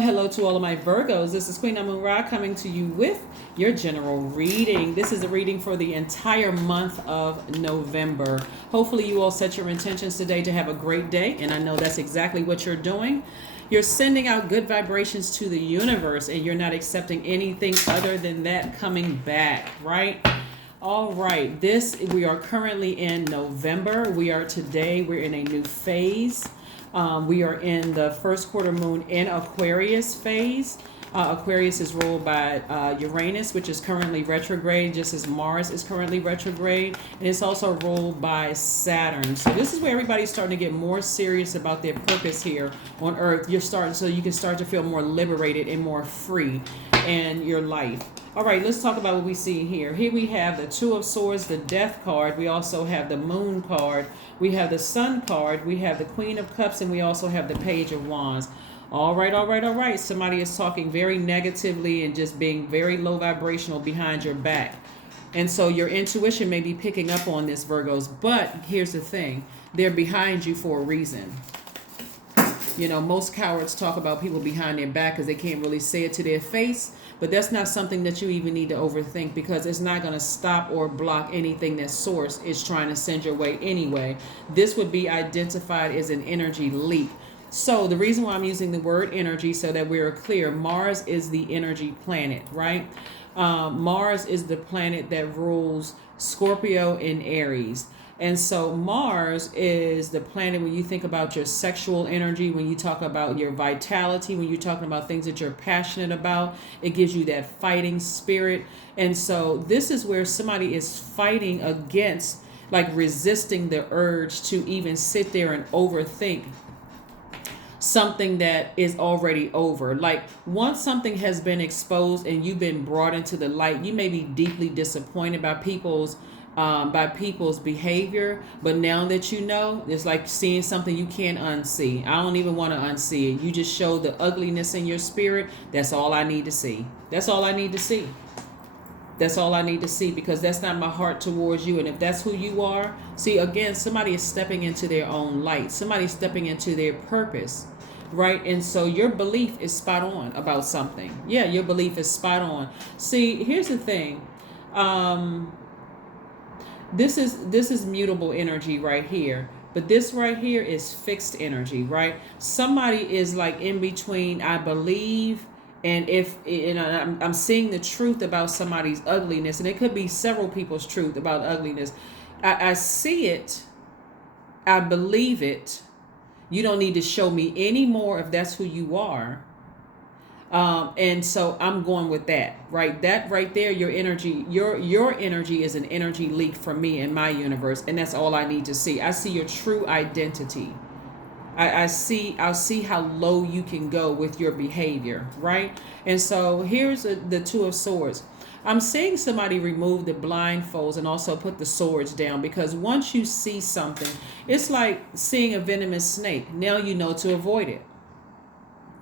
Hello to all of my Virgos. This is Queen Amun Ra coming to you with your general reading. This is a reading for the entire month of November. Hopefully you all set your intentions today to have a great day, and I know that's exactly what you're doing. You're sending out good vibrations to the universe, and you're not accepting anything other than that coming back, right? All right, we are currently in November. We're in a new phase. We are in the first quarter moon in Aquarius phase. Aquarius is ruled by Uranus, which is currently retrograde, just as Mars is currently retrograde. And it's also ruled by Saturn. So this is where everybody's starting to get more serious about their purpose here on Earth. So you can start to feel more liberated and more free in your life. All right, let's talk about what we see here. Here we have the Two of Swords, the Death card. We also have the Moon card. We have the Sun card. We have the Queen of Cups, and we also have the Page of Wands. All right. Somebody is talking very negatively and just being very low vibrational behind your back. And so your intuition may be picking up on this, Virgos. But here's the thing. They're behind you for a reason. You know, most cowards talk about people behind their back because they can't really say it to their face. But that's not something that you even need to overthink, because it's not going to stop or block anything that Source is trying to send your way anyway. This would be identified as an energy leak. So the reason why I'm using the word energy, so that we're clear, Mars is the energy planet, right? Mars is the planet that rules Scorpio and Aries. And so Mars is the planet when you think about your sexual energy, when you talk about your vitality, when you're talking about things that you're passionate about, it gives you that fighting spirit. And so this is where somebody is fighting against, like resisting the urge to even sit there and overthink something that is already over. Like once something has been exposed and you've been brought into the light, you may be deeply disappointed by people's behavior, but now that you know, it's like seeing something you can't unsee. I don't even want to unsee it. You just show the ugliness in your spirit. That's all I need to see. That's all I need to see. That's all I need to see, because that's not my heart towards you. And if that's who you are, see, again, somebody is stepping into their own light. Somebody's stepping into their purpose, right? And so your belief is spot on about something. Yeah, your belief is spot on. See, here's the thing. This is mutable energy right here. But this right here is fixed energy, right? Somebody is like in between, I believe, and I'm seeing the truth about somebody's ugliness, and it could be several people's truth about ugliness. I see it. I believe it. You don't need to show me anymore if that's who you are. And so I'm going with that, right? That right there, your energy, your energy is an energy leak from me in my universe. And that's all I need to see. I see your true identity. I'll see how low you can go with your behavior, right? And so here's the Two of Swords. I'm seeing somebody remove the blindfolds and also put the swords down, because once you see something, it's like seeing a venomous snake. Now you know to avoid it.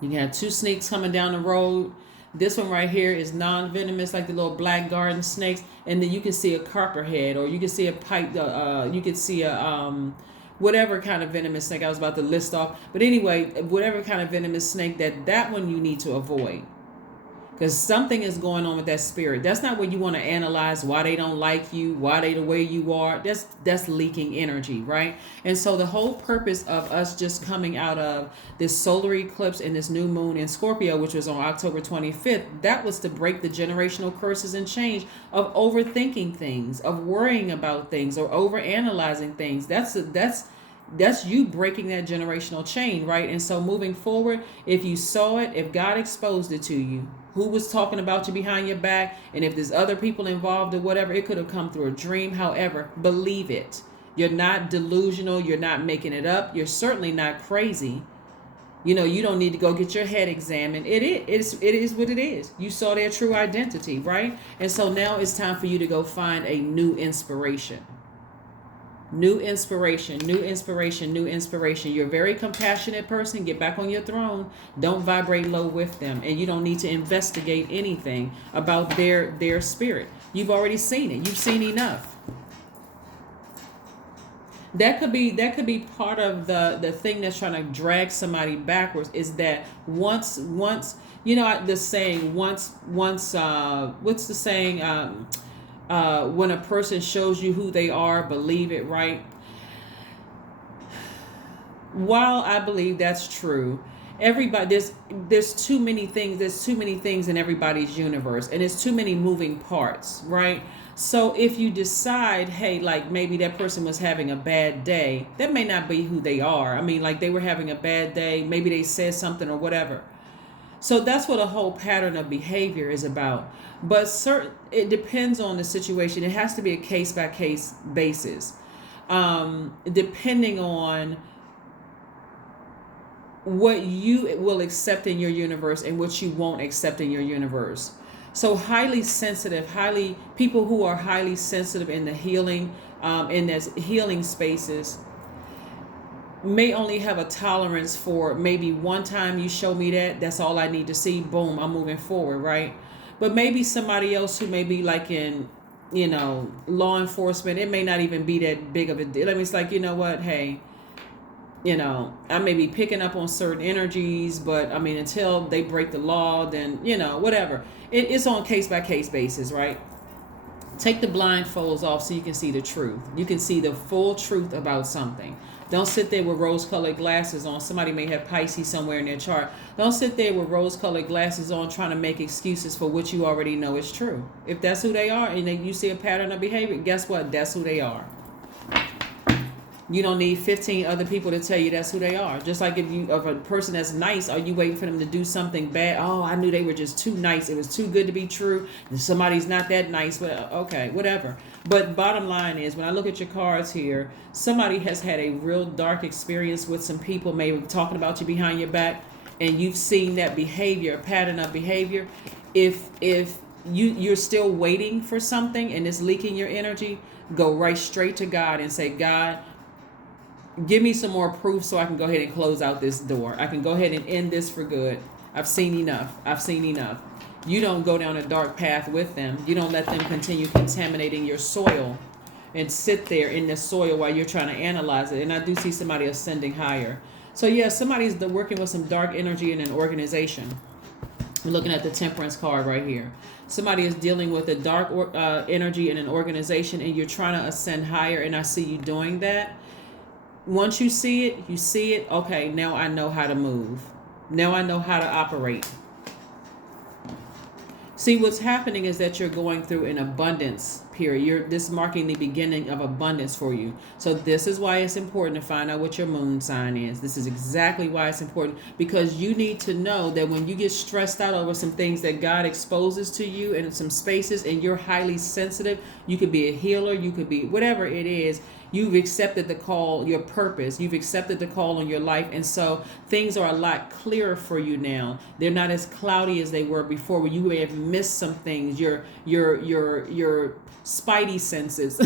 You have two snakes coming down the road. This one right here is non-venomous, like the little black garden snakes. And then you can see a copperhead, or you can see a pipe. You can see a whatever kind of venomous snake I was about to list off. But anyway, whatever kind of venomous snake, that one you need to avoid. Because something is going on with that spirit. That's not what you want to analyze, why they don't like you, why they the way you are. That's leaking energy, right? And so the whole purpose of us just coming out of this solar eclipse and this new moon in Scorpio, which was on October 25th, that was to break the generational curses and change of overthinking things, of worrying about things, or overanalyzing things. That's you breaking that generational chain, right? And so moving forward, if you saw it, if God exposed it to you, who was talking about you behind your back, and if there's other people involved or whatever, it could have come through a dream. However, believe it. You're not delusional. You're not making it up. You're certainly not crazy. You know, you don't need to go get your head examined. It is what it is. You saw their true identity, right? And so now it's time for you to go find a new inspiration. New inspiration. You're a very compassionate person. Get back on your throne. Don't vibrate low with them. And you don't need to investigate anything about their spirit. You've already seen it. You've seen enough. that could be part of the thing that's trying to drag somebody backwards, is that once the saying, once what's the saying, when a person shows you who they are, believe it, right? While I believe that's true, everybody, there's too many things, in everybody's universe, and there's too many moving parts, right? So if you decide, hey, like maybe that person was having a bad day, that may not be who they are. I mean, like they were having a bad day, maybe they said something or whatever. So that's what a whole pattern of behavior is about. But it depends on the situation. It has to be a case by case basis, depending on what you will accept in your universe and what you won't accept in your universe. So people who are highly sensitive in the healing, in this healing spaces, may only have a tolerance for maybe one time you show me that's all I need to see, boom, I'm moving forward, right? But maybe somebody else who may be like in, law enforcement, it may not even be that big of a deal. I mean, it's like, you know what, hey, I may be picking up on certain energies, but I mean, until they break the law, then, whatever. It's on case by case basis, right? Take the blindfolds off so you can see the truth. You can see the full truth about something. Don't sit there with rose-colored glasses on. Somebody may have Pisces somewhere in their chart. Don't sit there with rose-colored glasses on trying to make excuses for what you already know is true. If that's who they are and you see a pattern of behavior, guess what? That's who they are. You don't need 15 other people to tell you that's who they are. Just like if a person that's nice, are you waiting for them to do something bad? Oh, I knew they were just too nice. It was too good to be true. And somebody's not that nice. Well, okay, whatever. But bottom line is, when I look at your cards here, somebody has had a real dark experience with some people, maybe talking about you behind your back, and you've seen that behavior, a pattern of behavior. If you're still waiting for something and it's leaking your energy, go right straight to God and say, God, give me some more proof so I can go ahead and close out this door. I can go ahead and end this for good. I've seen enough. You don't go down a dark path with them. You don't let them continue contaminating your soil and sit there in the soil while you're trying to analyze it. And I do see somebody ascending higher. So yeah, somebody's working with some dark energy in an organization. We're looking at the Temperance card right here. Somebody is dealing with a dark energy in an organization, and you're trying to ascend higher, and I see you doing that. Once you see it, okay, now I know how to move. Now I know how to operate. See, what's happening is that you're going through an abundance period. This is marking the beginning of abundance for you. So this is why it's important to find out what your moon sign is. This is exactly why it's important, because you need to know that when you get stressed out over some things that God exposes to you in some spaces, and you're highly sensitive, you could be a healer, you could be whatever it is. You've accepted the call, your purpose. You've accepted the call on your life. And so things are a lot clearer for you now. They're not as cloudy as they were before, where you may have missed some things. Your spidey senses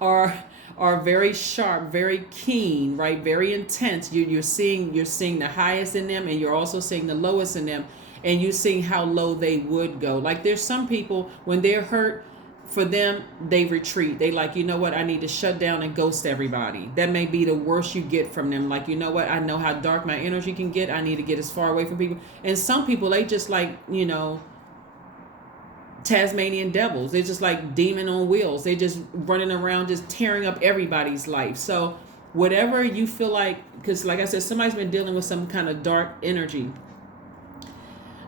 are very sharp, very keen, right? Very intense. You're seeing the highest in them, and you're also seeing the lowest in them, and you're seeing how low they would go. Like there's some people, when they're hurt, for them, they retreat. They like, you know what, I need to shut down and ghost everybody. That may be the worst you get from them. Like, you know what, I know how dark my energy can get. I need to get as far away from people. And some people, they just like, Tasmanian devils. They're just like demon on wheels. They just running around, just tearing up everybody's life. So whatever you feel like, because like I said, somebody's been dealing with some kind of dark energy.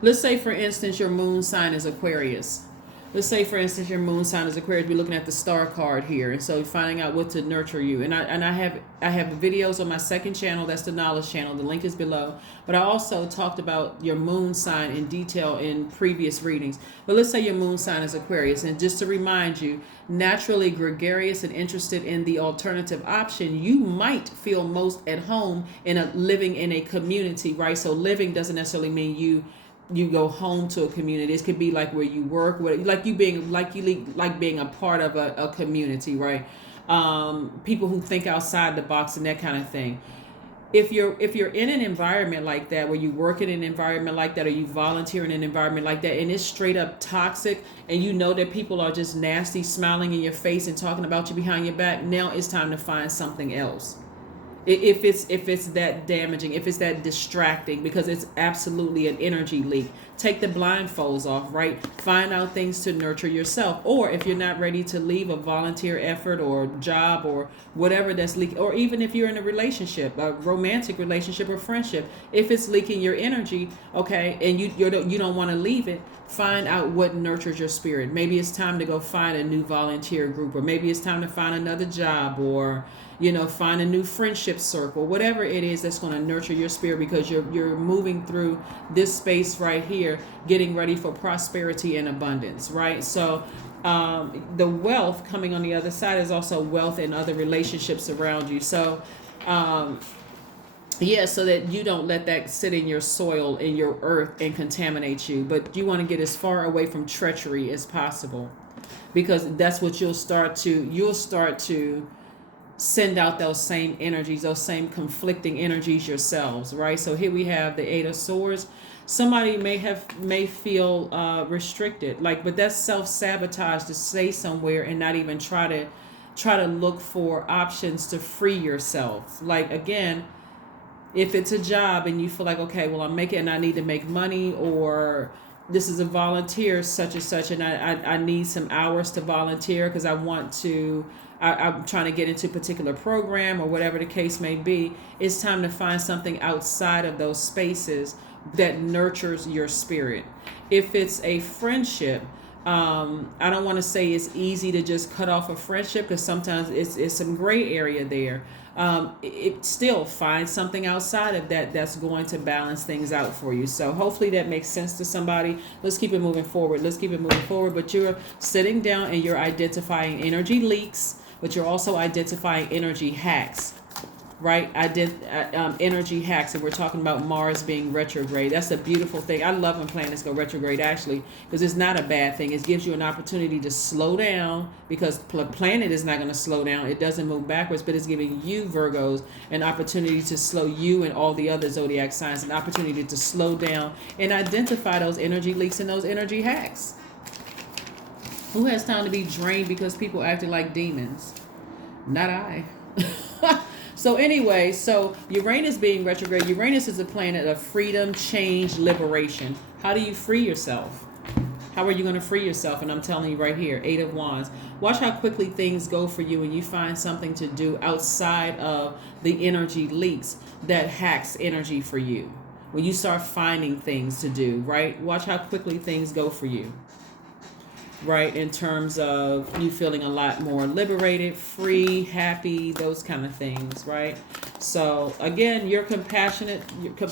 Let's say, for instance, your moon sign is Aquarius. Let's say, for instance, your moon sign is Aquarius. We're looking at the star card here, and so finding out what to nurture you. And I have videos on my second channel. That's the Knowledge channel. The link is below. But I also talked about your moon sign in detail in previous readings. But let's say your moon sign is Aquarius, and just to remind you, naturally gregarious and interested in the alternative option, you might feel most at home living in a community, right? So living doesn't necessarily mean you go home to a community. This could be like where you work, like being a part of a community, right? People who think outside the box and that kind of thing. if you're in an environment like that, where you work in an environment like that, or you volunteer in an environment like that, and it's straight up toxic, and you know that people are just nasty, smiling in your face and talking about you behind your back, now it's time to find something else. If it's that damaging, if it's that distracting, because it's absolutely an energy leak. Take the blindfolds off, right? Find out things to nurture yourself. Or if you're not ready to leave a volunteer effort or job or whatever that's leaking, or even if you're in a relationship, a romantic relationship or friendship, if it's leaking your energy, okay, and you don't want to leave it, find out what nurtures your spirit. Maybe it's time to go find a new volunteer group, or maybe it's time to find another job, or find a new friendship circle, whatever it is that's going to nurture your spirit, because you're moving through this space right here, getting ready for prosperity and abundance, right? So the wealth coming on the other side is also wealth and other relationships around you. So yeah, so that you don't let that sit in your soil, in your earth, and contaminate you. But you want to get as far away from treachery as possible, because that's what you'll start to send out those same energies, those same conflicting energies yourselves, right? So here we have the Eight of Swords. Somebody may feel restricted, but that's self-sabotage, to stay somewhere and not even try to look for options to free yourself. Again, if it's a job and you feel like, okay, well, I'm making and I need to make money, or this is a volunteer such and such, and I need some hours to volunteer because I'm trying to get into a particular program, or whatever the case may be. It's time to find something outside of those spaces that nurtures your spirit. If it's a friendship, I don't want to say it's easy to just cut off a friendship, because sometimes it's some gray area there. It still find something outside of that that's going to balance things out for you. So hopefully that makes sense to somebody. Let's keep it moving forward. But you're sitting down and you're identifying energy leaks, but you're also identifying energy hacks, right? Energy hacks, and we're talking about Mars being retrograde. That's a beautiful thing. I love when planets go retrograde, actually, because it's not a bad thing. It gives you an opportunity to slow down, because planet is not going to slow down. It doesn't move backwards, but it's giving you, Virgos, an opportunity to slow, you and all the other zodiac signs, an opportunity to slow down and identify those energy leaks and those energy hacks. Who has time to be drained because people acting like demons? Not I. So anyway, so Uranus being retrograde, Uranus is a planet of freedom, change, liberation. How do you free yourself? How are you going to free yourself? And I'm telling you right here, Eight of Wands. Watch how quickly things go for you when you find something to do outside of the energy leaks that hacks energy for you. When you start finding things to do, right? Watch how quickly things go for you. Right, in terms of you feeling a lot more liberated, free, happy, those kind of things, right? So again, you're compassionate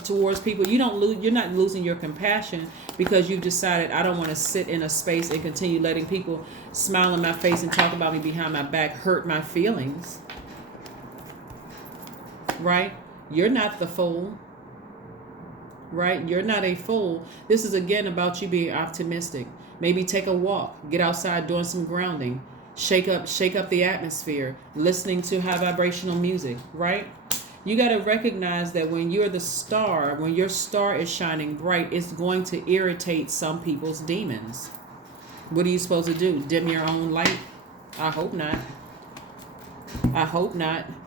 towards people. You're not losing your compassion because you've decided, I don't want to sit in a space and continue letting people smile in my face and talk about me behind my back, hurt my feelings. Right? You're not the fool. Right? You're not a fool. This is again about you being optimistic. Maybe take a walk, get outside doing some grounding, shake up the atmosphere, listening to high vibrational music, right? You got to recognize that when you're the star, when your star is shining bright, it's going to irritate some people's demons. What are you supposed to do? Dim your own light? I hope not.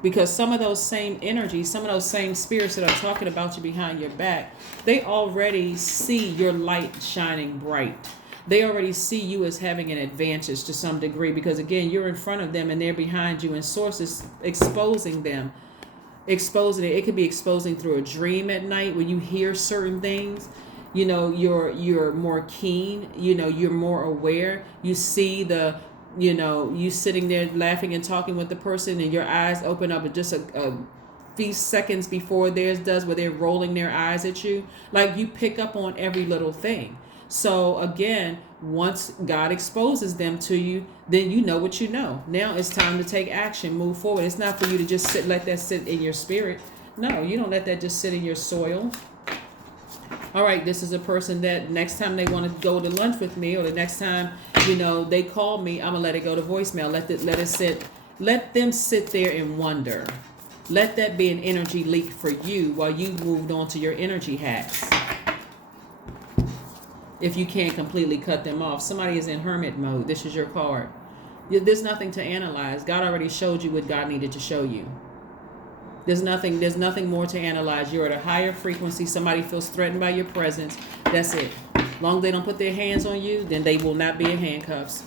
Because some of those same energies, some of those same spirits that are talking about you behind your back, they already see your light shining bright. They already see you as having an advantage to some degree, because again, you're in front of them and they're behind you, and source is exposing them. Exposing it. It could be exposing through a dream at night when you hear certain things. You're more keen, you're more aware. You see you sitting there laughing and talking with the person, and your eyes open up just a few seconds before theirs does, where they're rolling their eyes at you. You pick up on every little thing. So again, once God exposes them to you, then you know what you know. Now it's time to take action, move forward. It's not for you to just let that sit in your spirit. No, you don't let that just sit in your soil. All right, this is a person that next time they want to go to lunch with me, or the next time, they call me, I'm going to let it go to voicemail. Let them sit there and wonder. Let that be an energy leak for you while you moved on to your energy hacks. If you can't completely cut them off. Somebody is in hermit mode. This is your card. There's nothing to analyze. God already showed you what God needed to show you. There's nothing more to analyze. You're at a higher frequency. Somebody feels threatened by your presence. That's it. As long as they don't put their hands on you, then they will not be in handcuffs.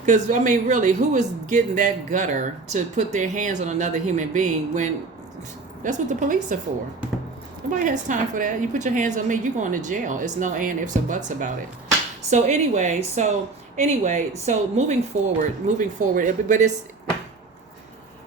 Because, I mean, really, who is getting that gutter to put their hands on another human being when that's what the police are for? Nobody has time for that. You put your hands on me, you're going to jail. It's no and ifs or buts about it. So anyway, so moving forward, but it's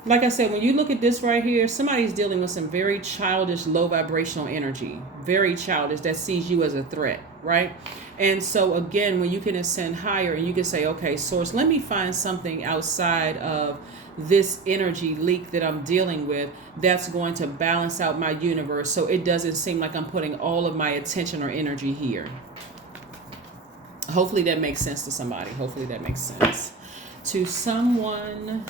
like I said, when you look at this right here, somebody's dealing with some very childish, low vibrational energy, very childish, that sees you as a threat, right? And so again, when you can ascend higher and you can say, okay, source, let me find something outside of this energy leak that I'm dealing with that's going to balance out my universe so it doesn't seem like I'm putting all of my attention or energy here. Hopefully that makes sense to somebody. Hopefully that makes sense to someone.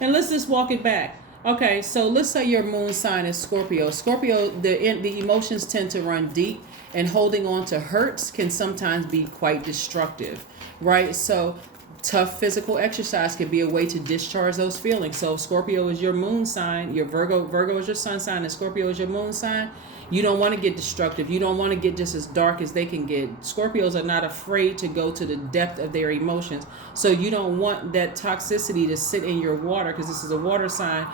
And let's just walk it back. Okay, so let's say your moon sign is Scorpio. Scorpio, the emotions tend to run deep, and holding on to hurts can sometimes be quite destructive, right? So tough physical exercise can be a way to discharge those feelings. So if Scorpio is your moon sign, your Virgo is your sun sign, and Scorpio is your moon sign, you don't want to get destructive. You don't want to get just as dark as they can get. Scorpios are not afraid to go to the depth of their emotions. So you don't want that toxicity to sit in your water, because this is a water sign.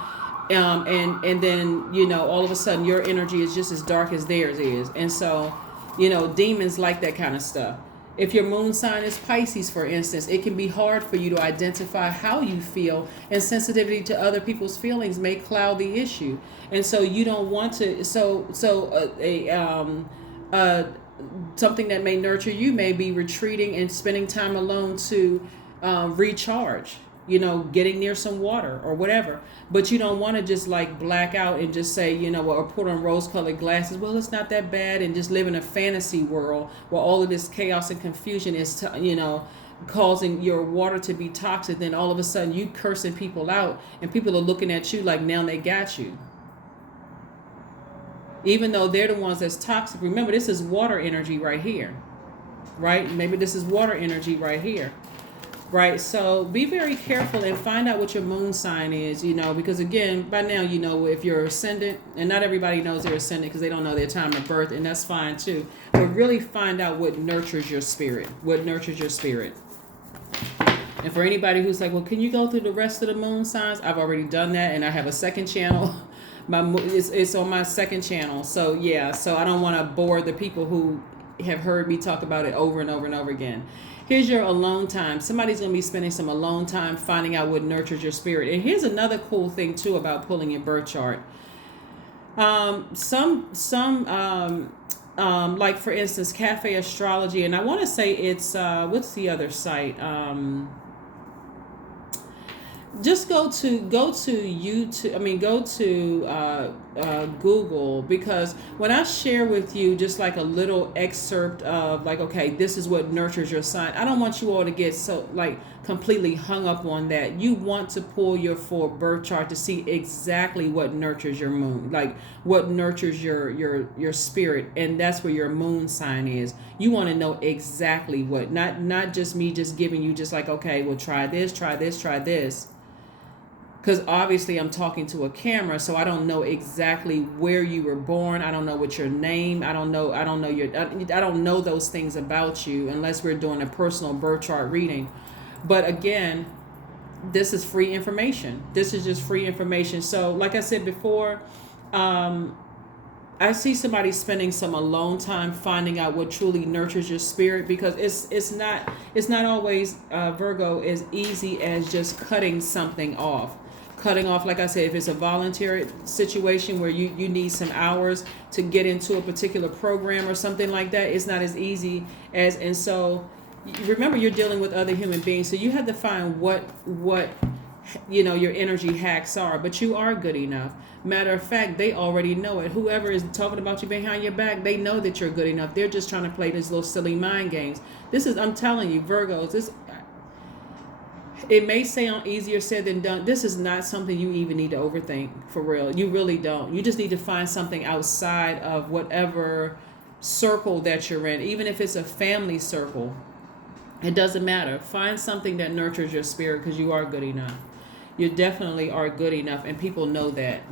And then, you know, all of a sudden your energy is just as dark as theirs is. And so, you know, demons like that kind of stuff. If your moon sign is Pisces, for instance, it can be hard for you to identify how you feel, and sensitivity to other people's feelings may cloud the issue. And so you don't want to, something that may nurture you may be retreating and spending time alone to recharge, you know, getting near some water or whatever. But you don't want to just like black out and just say, you know, or put on rose-colored glasses, well, it's not that bad, and just live in a fantasy world where all of this chaos and confusion is, causing your water to be toxic. Then all of a sudden you cursing people out, and people are looking at you like now they got you. Even though they're the ones that's toxic. Remember, this is water energy right here, right? Maybe this is water energy right here. Right, so be very careful and find out what your moon sign is, you know, because again, by now you know if you're ascendant, and not everybody knows they're ascendant because they don't know their time of birth, and that's fine too. But really find out what nurtures your spirit, And for anybody who's like, well, can you go through the rest of the moon signs? I've already done that, and I have a second channel. It's on my second channel, so yeah. So I don't want to bore the people who have heard me talk about it over and over and over again. Here's your alone time. Somebody's going to be spending some alone time finding out what nurtures your spirit. And here's another cool thing too about pulling your birth chart. Like for instance, Cafe Astrology, and I want to say it's what's the other site? Just go to YouTube. Go to Google, because when I share with you just like a little excerpt of like, okay, this is what nurtures your sign, I don't want you all to get so like completely hung up on that. You want to pull your full birth chart to see exactly what nurtures your moon, like what nurtures your spirit, and that's where your moon sign is. You want to know exactly what, not just me just giving you just like, okay, well, try this. Because obviously I'm talking to a camera, so I don't know exactly where you were born. I don't know what your name. I don't know those things about you unless we're doing a personal birth chart reading. But again, this is free information. This is just free information. So like I said before, I see somebody spending some alone time finding out what truly nurtures your spirit, because it's not always Virgo as easy as just cutting something off. Cutting off, like I said, if it's a voluntary situation where you need some hours to get into a particular program or something like that, it's not as easy as, and so remember, you're dealing with other human beings, so you have to find what your energy hacks are, but you are good enough. Matter of fact, they already know it. Whoever is talking about you behind your back, they know that you're good enough. They're just trying to play these little silly mind games. I'm telling you, Virgos, It may sound easier said than done. This is not something you even need to overthink, for real. You really don't. You just need to find something outside of whatever circle that you're in, even if it's a family circle. It doesn't matter. Find something that nurtures your spirit, because you are good enough. You definitely are good enough, and people know that.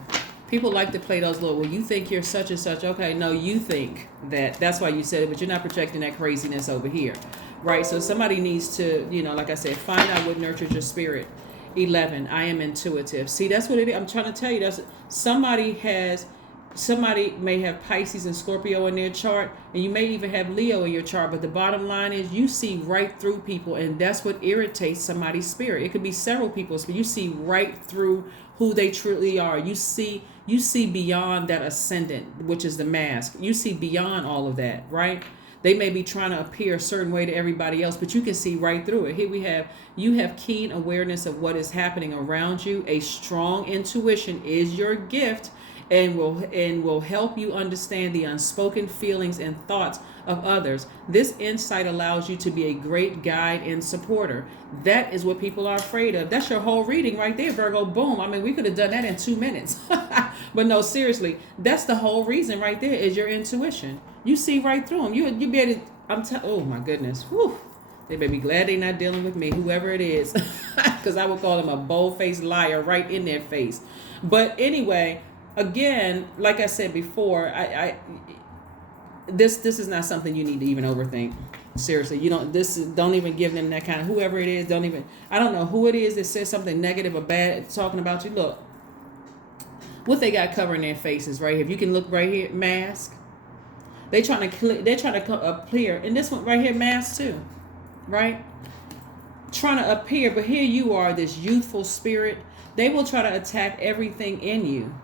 People like to play those little, well, you think you're such and such. Okay, no, you think that. That's why you said it, but you're not projecting that craziness over here. Right? So somebody needs to, like I said, find out what nurtures your spirit. 11, I am intuitive. See, that's what it is. I'm trying to tell you. Somebody may have Pisces and Scorpio in their chart, and you may even have Leo in your chart, but the bottom line is you see right through people, and that's what irritates somebody's spirit. It could be several people's, but you see right through who they truly are. You see beyond that ascendant, which is the mask. You see beyond all of that, right? They may be trying to appear a certain way to everybody else, but you can see right through it. Here you have keen awareness of what is happening around you. A strong intuition is your gift, and will help you understand the unspoken feelings and thoughts of others. This insight allows you to be a great guide and supporter. That is what people are afraid of. That's your whole reading right there, Virgo. Boom. I mean, we could have done that in 2 minutes. But no, seriously, that's the whole reason right there, is your intuition. You see right through them. You be able to, oh my goodness. Whew. They better be glad they're not dealing with me, whoever it is. Because I would call them a bold-faced liar right in their face. But anyway, again, like I said before, this is not something you need to even overthink. Seriously, don't even give them that kind of, whoever it is, I don't know who it is that says something negative or bad talking about you. Look, what they got covering their faces right here. If you can look right here, mask. They're trying to appear, and this one right here, mask too, right? Trying to appear, but here you are, this youthful spirit. They will try to attack everything in you.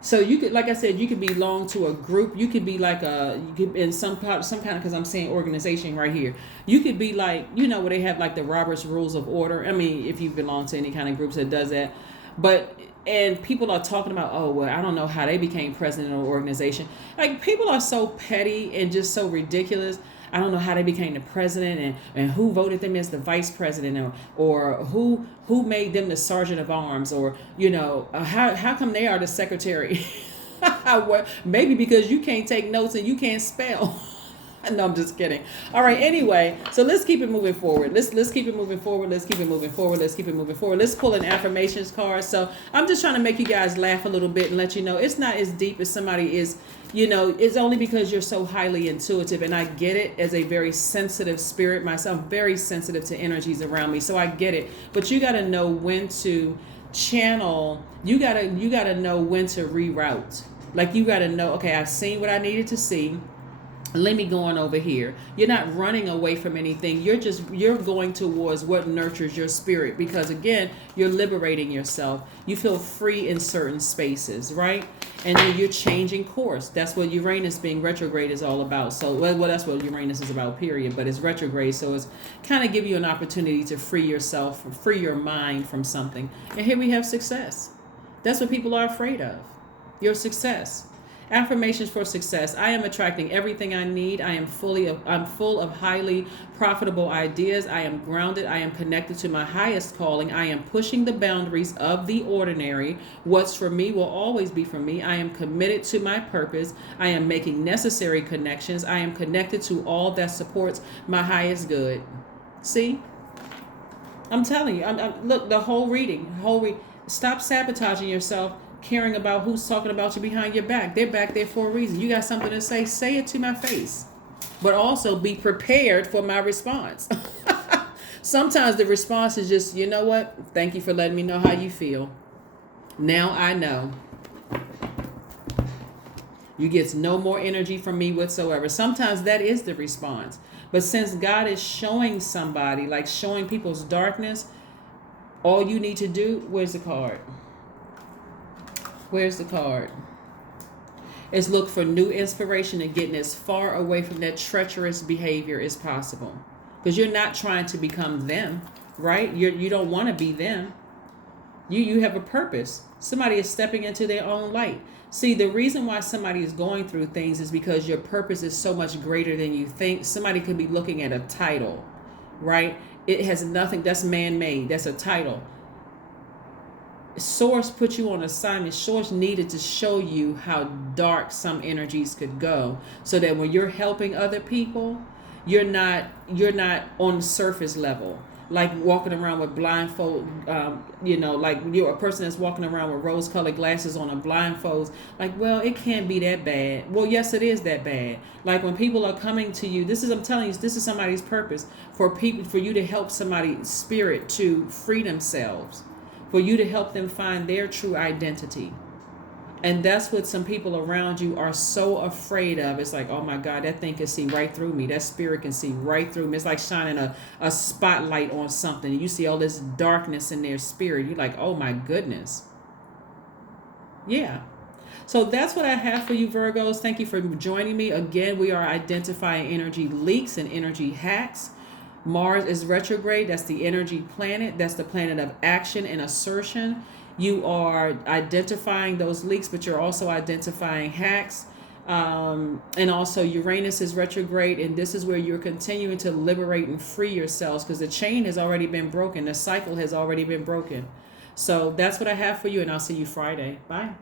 So you could, like I said, you could belong to a group. You could be like in some kind of, because I'm saying organization right here. You could be like, where they have like the Robert's Rules of Order. I mean, if you belong to any kind of groups that does that, and people are talking about, oh, well, I don't know how they became president of an organization. Like, people are so petty and just so ridiculous. I don't know how they became the president, and who voted them as the vice president, or who made them the sergeant of arms, or how come they are the secretary? Maybe because you can't take notes and you can't spell. No, I'm just kidding. All right. Anyway, so let's keep it moving forward. Let's keep it moving forward. Let's keep it moving forward. Let's keep it moving forward. Let's pull an affirmations card. So I'm just trying to make you guys laugh a little bit and let you know it's not as deep as somebody is. It's only because you're so highly intuitive, and I get it as a very sensitive spirit myself. I'm very sensitive to energies around me, so I get it. But you got to know when to channel. You gotta know when to reroute. Like, you got to know, okay, I've seen what I needed to see. Let me go on over here. You're not running away from anything. You're going towards what nurtures your spirit, because again, you're liberating yourself. You feel free in certain spaces, right? And then you're changing course. That's what Uranus being retrograde is all about. So, well, that's what Uranus is about, period. But it's retrograde, so it's kind of give you an opportunity to free yourself, free your mind from something. And here we have success. That's what people are afraid of. Your success. Affirmations for success. I am attracting everything I need. I'm full of highly profitable ideas. I am grounded. I am connected to my highest calling. I am pushing the boundaries of the ordinary. What's for me will always be for me. I am committed to my purpose. I am making necessary connections. I am connected to all that supports my highest good. See? I'm telling you. Look, the whole reading. Stop sabotaging yourself, caring about who's talking about you behind your back. They're back there for a reason. You got something to say it to my face. But also be prepared for my response. Sometimes the response is just, you know what? Thank you for letting me know how you feel. Now I know. You get no more energy from me whatsoever. Sometimes that is the response. But since God is showing somebody, like showing people's darkness, all you need to do, where's the card? Where's the card? Is look for new inspiration and getting as far away from that treacherous behavior as possible. Because you're not trying to become them, right? You don't want to be them. You have a purpose. Somebody is stepping into their own light. See, the reason why somebody is going through things is because your purpose is so much greater than you think. Somebody could be looking at a title, right? It has nothing. That's man-made. That's a title. Source put you on assignment. Source needed to show you how dark some energies could go, so that when you're helping other people, you're not on the surface level, like walking around with blindfold. Like you're a person that's walking around with rose-colored glasses on, a blindfolds. Like, well, it can't be that bad. Well, yes, it is that bad. Like when people are coming to you, I'm telling you, this is somebody's purpose, for you to help somebody's spirit to free themselves, for you to help them find their true identity. And that's what some people around you are so afraid of. It's like, oh my God, that thing can see right through me. That spirit can see right through me. It's like shining a spotlight on something. And you see all this darkness in their spirit. You're like, oh my goodness. Yeah. So that's what I have for you, Virgos. Thank you for joining me. Again, we are identifying energy leaks and energy hacks. Mars is retrograde. That's the energy planet. That's the planet of action and assertion. You are identifying those leaks, but you're also identifying hacks. And also Uranus is retrograde, and this is where you're continuing to liberate and free yourselves, because the chain has already been broken. The cycle has already been broken. So that's what I have for you, and I'll see you Friday. Bye.